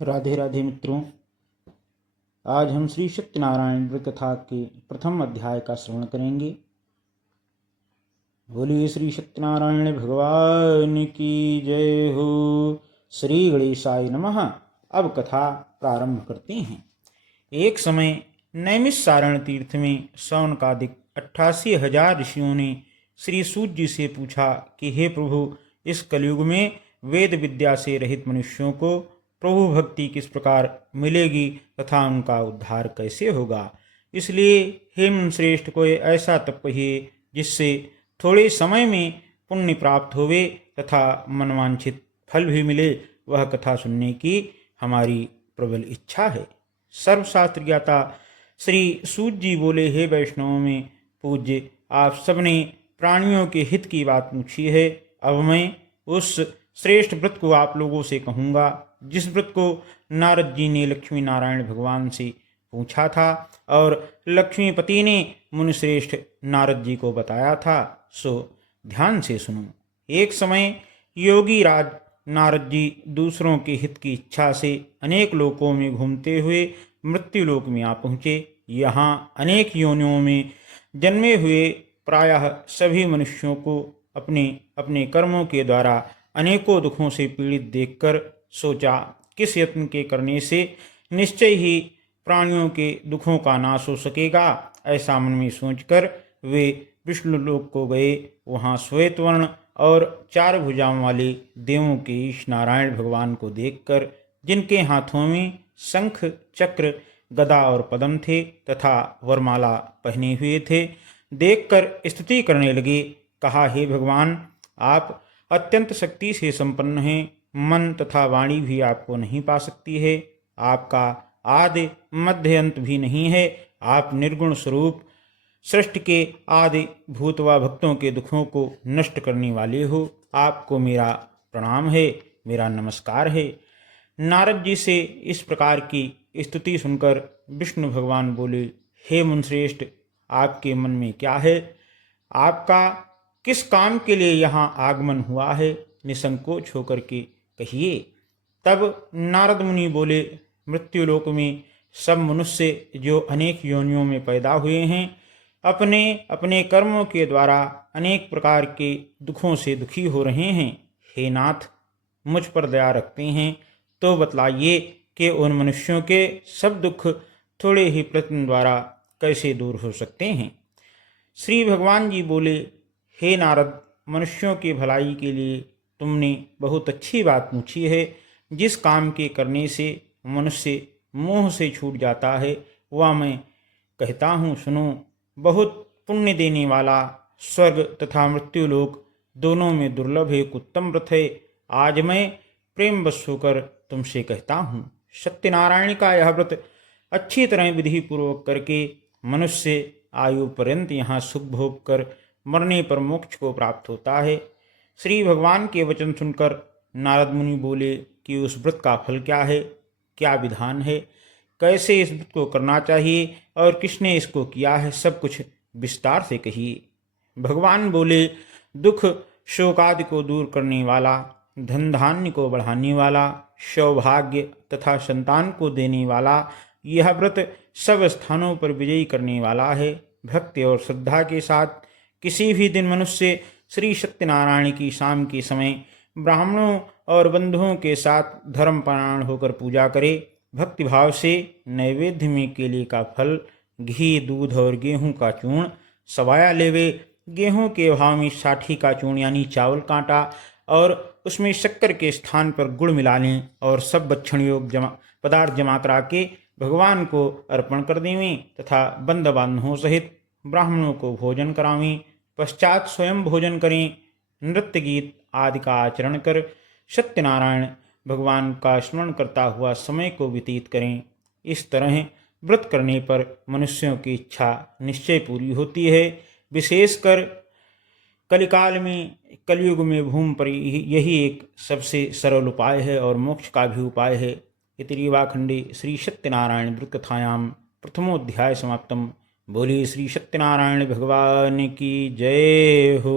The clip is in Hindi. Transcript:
राधे राधे मित्रों। आज हम श्री सत्यनारायण व्रत कथा के प्रथम अध्याय का श्रवण करेंगे। बोलिए श्री सत्यनारायण भगवान की जय हो। श्री गणेशाय नमः। अब कथा प्रारंभ करते हैं। एक समय नैमिषारण्य तीर्थ में शौनकादिक 88,000 ऋषियों ने श्री सूत जी से पूछा कि हे प्रभु, इस कलयुग में वेद विद्या से रहित मनुष्यों को प्रभु भक्ति किस प्रकार मिलेगी तथा उनका उद्धार कैसे होगा। इसलिए हे मुनिश्रेष्ठ, कोई ऐसा तप कहिए जिससे थोड़े समय में पुण्य प्राप्त होवे तथा मनवांछित फल भी मिले। वह कथा सुनने की हमारी प्रबल इच्छा है। सर्वशास्त्र ज्ञाता श्री सूत जी बोले, हे वैष्णवों में पूज्य, आप सबने प्राणियों के हित की बात पूछी है। अब मैं उस श्रेष्ठ व्रत को आप लोगों से कहूँगा जिस व्रत को नारद जी ने लक्ष्मी नारायण भगवान से पूछा था और लक्ष्मीपति ने मुनिश्रेष्ठ नारद जी को बताया था। सो ध्यान से सुनो। एक समय योगी राज नारद जी दूसरों के हित की इच्छा से अनेक लोकों में घूमते हुए मृत्युलोक में आ पहुँचे। यहाँ अनेक योनियों में जन्मे हुए प्रायः सभी मनुष्यों को अपने अपने कर्मों के द्वारा अनेकों दुखों से पीड़ित देखकर सोचा, किस यत्न के करने से निश्चय ही प्राणियों के दुखों का नाश हो सकेगा। ऐसा मन में सोचकर वे विष्णुलोक को गए। वहाँ श्वेत वर्ण और 4 भुजाओं वाले देवों के ईश नारायण भगवान को देखकर, जिनके हाथों में शंख चक्र गदा और पद्म थे तथा वरमाला पहने हुए थे, देखकर स्तुति करने लगे। कहा, हे भगवान, आप अत्यंत शक्ति से संपन्न हैं। मन तथा वाणी भी आपको नहीं पा सकती है। आपका आदि मध्य अंत भी नहीं है। आप निर्गुण स्वरूप सृष्टि के आदि भूत व भक्तों के दुखों को नष्ट करने वाले हो। आपको मेरा प्रणाम है, मेरा नमस्कार है। नारद जी से इस प्रकार की स्तुति सुनकर विष्णु भगवान बोले, हे मुनिश्रेष्ठ, आपके मन में क्या है? आपका किस काम के लिए यहाँ आगमन हुआ है? निसंकोच होकर के कहिए। तब नारद मुनि बोले, मृत्युलोक में सब मनुष्य जो अनेक योनियों में पैदा हुए हैं, अपने अपने कर्मों के द्वारा अनेक प्रकार के दुखों से दुखी हो रहे हैं। हे नाथ, मुझ पर दया रखते हैं तो बतलाइए कि उन मनुष्यों के सब दुख थोड़े ही प्रयत्न द्वारा कैसे दूर हो सकते हैं। श्री भगवान जी बोले, हे नारद, मनुष्यों की भलाई के लिए तुमने बहुत अच्छी बात पूछी है। जिस काम के करने से मनुष्य मोह से छूट जाता है वह मैं कहता हूँ, सुनो। बहुत पुण्य देने वाला स्वर्ग तथा मृत्युलोक दोनों में दुर्लभ एक उत्तम व्रत है। आज मैं प्रेम वश होकर तुमसे कहता हूँ, सत्यनारायण का यह व्रत अच्छी तरह विधि पूर्वक करके मनुष्य आयु पर्यंत यहाँ सुख भोग कर मरने पर मोक्ष को प्राप्त होता है। श्री भगवान के वचन सुनकर नारद मुनि बोले कि उस व्रत का फल क्या है, क्या विधान है, कैसे इस व्रत को करना चाहिए और किसने इसको किया है, सब कुछ विस्तार से कहिए। भगवान बोले, दुख शोकादि को दूर करने वाला, धन धान्य को बढ़ाने वाला, सौभाग्य तथा संतान को देने वाला यह व्रत सब स्थानों पर विजयी करने वाला है। भक्ति और श्रद्धा के साथ किसी भी दिन मनुष्य श्री सत्यनारायण की शाम के समय ब्राह्मणों और बंधुओं के साथ धर्मपरायण होकर पूजा करे। भक्तिभाव से नैवेद्य में केले का फल, घी, दूध और गेहूं का चूर्ण सवाया लेवे। गेहूं के भाव में साठी का चूर्ण यानी चावल कांटा और उसमें शक्कर के स्थान पर गुड़ मिला लें और सब भक्षण योग पदार्थ जमा करा के भगवान को अर्पण कर देवें तथा बंद बांधों सहित ब्राह्मणों को भोजन करावें। पश्चात स्वयं भोजन करें। नृत्य गीत आदि का आचरण कर सत्यनारायण भगवान का स्मरण करता हुआ समय को व्यतीत करें। इस तरह व्रत करने पर मनुष्यों की इच्छा निश्चय पूरी होती है। विशेषकर कलिकाल में, कलयुग में भूमि पर यही एक सबसे सरल उपाय है और मोक्ष का भी उपाय है। इति रीवाखंडे श्री सत्यनारायण व्रतकथायां प्रथमोध्याय समाप्तम। बोलिए श्री सत्यनारायण भगवान की जय हो।